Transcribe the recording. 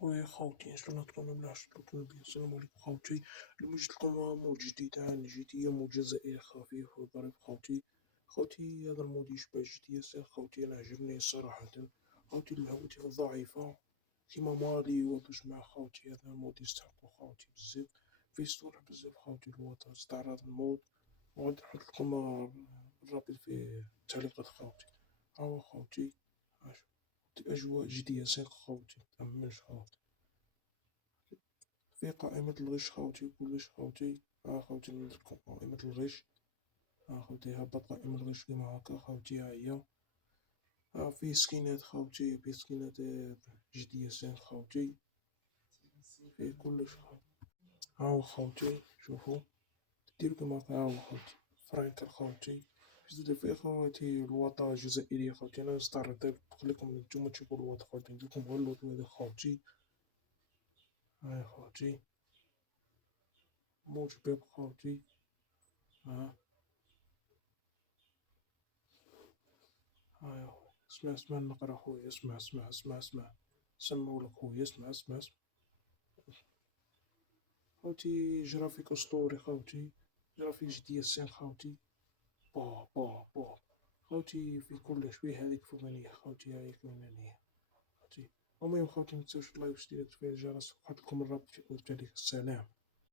ويا خوتي شلون راكم ملاح شلونكم السلام عليكم خوتي. اليوم جيت لكم مود جديد عن جيتية مود جزائري خفيف وظريف خوتي. خوتي هذا المود يشبه جيتية سي خوتي أنا عجبني صراحة. خوتي الهواتف ضعيفة كيما مالي وضوش مع خوتي هذا المود يستحقو خوتي بزاف. فيه صوالح بزاف خوتي الوطن استعراض المود وغادي نحط لكم الرابط في التعليقات خوتي. هاهو خوتي أجواء جدية سير خوتي متأملش خوتي في قائمة الغش خوتي كلش خوتي. ها خوتي نديرلكم قائمة الغش. ها خوتي هبط قائمة الغش كيما هاكا خوتي ها هي. ها في سكينات خوتي في سكينات جدية سين خوتي في كلش خوتي. هاهو خوتي شوفو ديرو كيما هاكا هاهو خوتي فرانك خوتي. زيد فيه خوتي الوطا الجزائرية خوتي أنا نستعرض نخليكم نتوما تشوفو الوطا خوتي نديرلكم غير اللوطو هذا خوتي. هاي خوتي موج بيض خوتي. ها هاي اسمع اسمع نقرا خويا اسمع اسمع اسمع اسمع سمعولك خويا اسمع اسمع اسمع خوتي جرافيك أسطوري خوتي جرافيك جدية السين خوتي. با با با خوتي في كلش فيه هذيك فوقانية خوتي هايك وينانية خوتي. المهم خوتي متنساوش اللايك واشتراك وتفعيل الجرس ونحط لكم الرابط في التعليق. السلام.